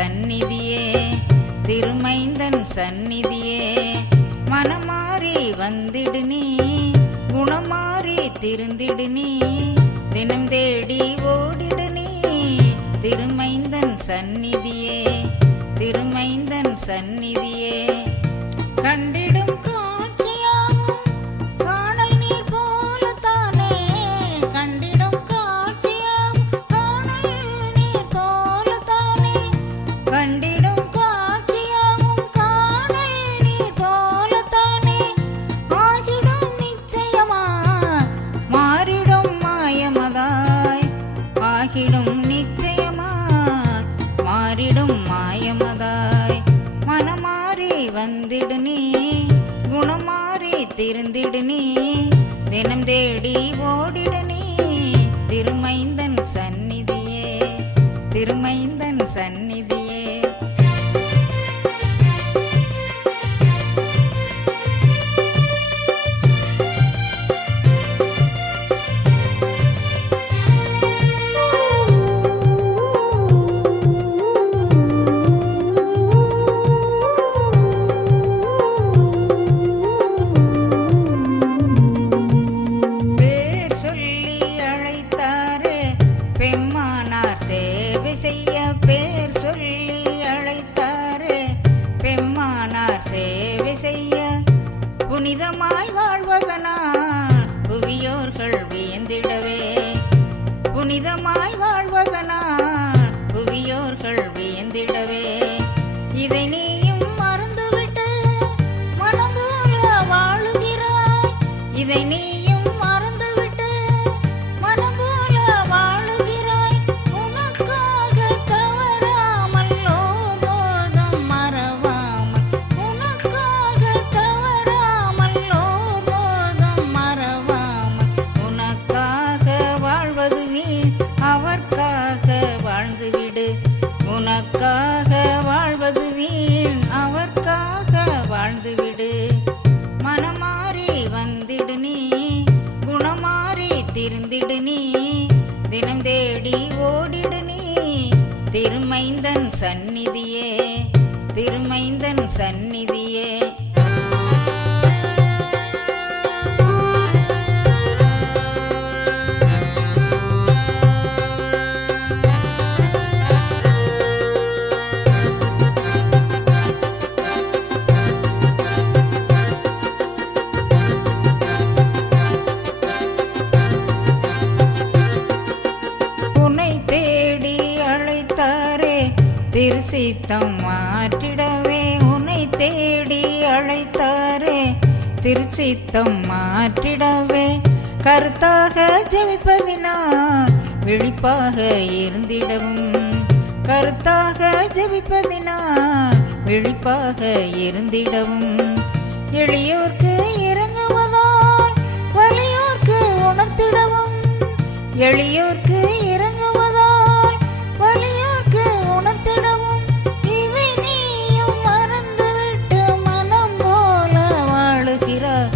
சந்நிதியே திருமைந்தன் சந்நிதியே மனமாறி வந்திடு நீ குணமாறி திருந்திடு நீ தினம் தேடி ஓடிடு நீ திருமைந்தன் சந்நிதியே திருமைந்தன் சந்நிதியே கண்டிடும் காட்சியாகும் காணல் நீர் போலத்தானே கண்டிடும் காட்சியாகும் காணல் நீர் போலத்தானே கண்டிடும் காட்சியாகும் காணல் நீர் போலத்தானே ஆகிடும் நிச்சயமா மாறிடும் மாயமதாய் ஆகிடும் நிச்சயமா மாறிடும் மாயமதாய் மனமாறி வந்திடு நீ குணமாறி திருந்திடு நீ தினம் தேடி ஓடிடு நீ திருமைந்தன் சந்நிதியே திருமைந்தன் சந்நிதியே பேர் சொல்லி அழைத்தாரே பெம்மானார் சேவை செய்ய புனிதமாய் வாழ்வதனால் புவியோர்கள் வியந்திடவே புனிதமாய் வாழ்வதனால் புவியோர்கள் வியந்திடவே இதை நீயும் மறந்துவிட்டு மனம் போல வாழுகிறாய் இதை நீயும் மறந்துவிட்டு மனம் போல வாழுகிறாய் உனக்காக தவறாமல் போதும் மறவாமல் உனக்காக தவறாமல் போதும் மறவாமல் உனக்காக வாழ்வது வீண் அவர்க்காக வாழ்ந்துவிடு உனக்காக வாழ்வது வீண் அவர்க்காக வாழ்ந்துவிடு மனமாறி வந்திடு நீ குணமாறி திருந்திடு நீ தினம் தேடி ஓடிடு நீ திருமைந்தன் சந்நிதியே திருமைந்தன் சந்நிதியே திருச்சித்தம் மாற்றிடவே உன்னை தேடி அழைத்தாரே திருச்சித்தம் மாற்றிடவே கருத்தாக ஜெபிப்பதினால் விழிப்பாக இருந்திடவும் கருத்தாக ஜெபிப்பதினால் விழிப்பாக இருந்திடவும் எளியோர்க்கு இறங்குவதால் வலியோர்க்கு உணர்த்திடவும் எளியோர்க்கு இறங்குவதால் வலியோர்க்கு உணர்த்திடவும் இவை நீயும் மறந்துவிட்டு மனம் போல வாழுகிறார்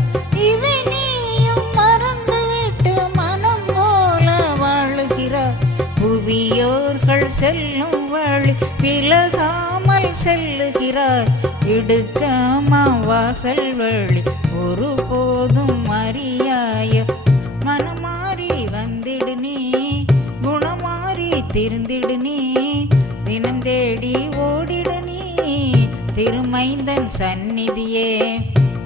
இவை நீயும் மறந்துவிட்டு மனம் போல வாழுகிறார் புவியோர்கள் செல்லும் வழி விலகாமல் செல்லுகிறார் இடுக்காமா வாசல் வழி ஒருபோதும் அறியாய மனமாறி வந்திடு நீ குணமாறி திருந்திடு நீ தினம் தேடி ஓடிடு நீ திருமைந்தன் சந்நிதியே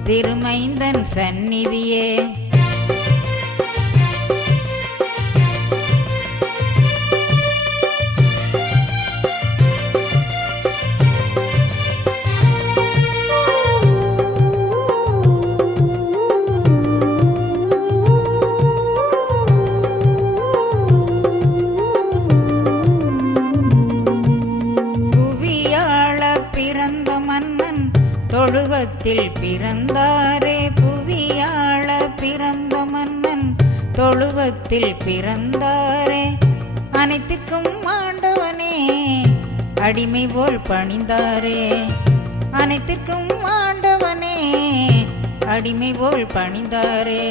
திருமைந்தன் சந்நிதியே தொழுவத்தில் பிறந்தாரே புவியாள பிறந்த மன்னன் தொழுவத்தில் பிறந்தாரே அனைத்திற்கும் ஆண்டவனே அடிமை போல் பணிந்தாரே அனைத்திற்கும் ஆண்டவனே அடிமை போல் பணிந்தாரே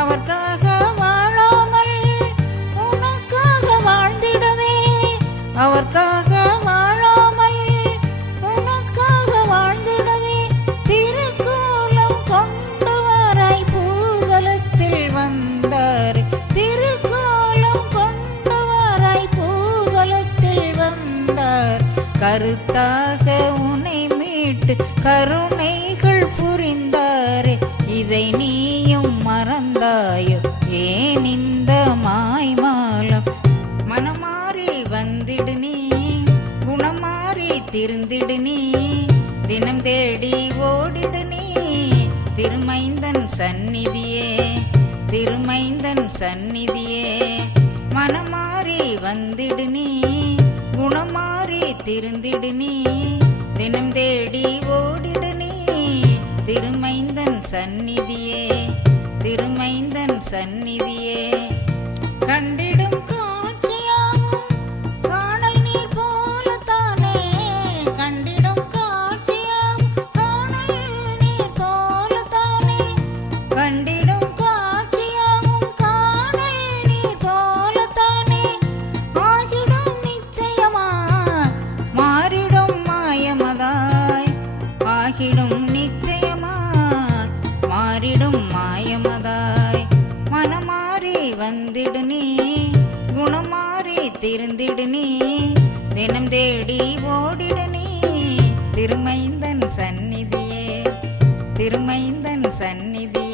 அவர்க்காக வாழாமல் உனக்காக வாழ்ந்திடவே அவர்க்காக வாழாமல் கருத்தாக உனை மீட்டு கருணைகள் புரிந்தாரே, இதை நீயும் மறந்தாயோ ஏன் இந்த மாய்மாலம்? மனமாறி வந்திடு நீ, குணமாறி திருந்திடு நீ, தினம் தேடி ஓடிடு நீ திருமைந்தன் சந்நிதியே, திருமைந்தன் சந்நிதியே. மனமாறி வந்திடு நீ, குணமாறி திருந்திடு நீ, தினம் தேடி ஓடிடு நீ திருமைந்தன் சந்நிதியே, திருமைந்தன் சந்நிதியே. கண்டிடும் காட்சியாவும் காணல் நீர் போலத்தானே, கண்டிடும் காட்சியாவும் காணல் நீர் போலத்தானே, கண்டிடும் காட்சியாவும் காணல் நீர் போலத்தானே, ஆகிடும் நிச்சயமா மாறிடும் மாயமதாய், ஆகிடும் நிச்சயமா மாறிடும் மாயமதாய். மனமாறி வந்திடு நீ, குணமாறி திருந்திடு நீ, தினம் தேடி ஓடிடு நீ திருமைந்தன் சந்நிதியே, திருமைந்தன் சந்நிதியே.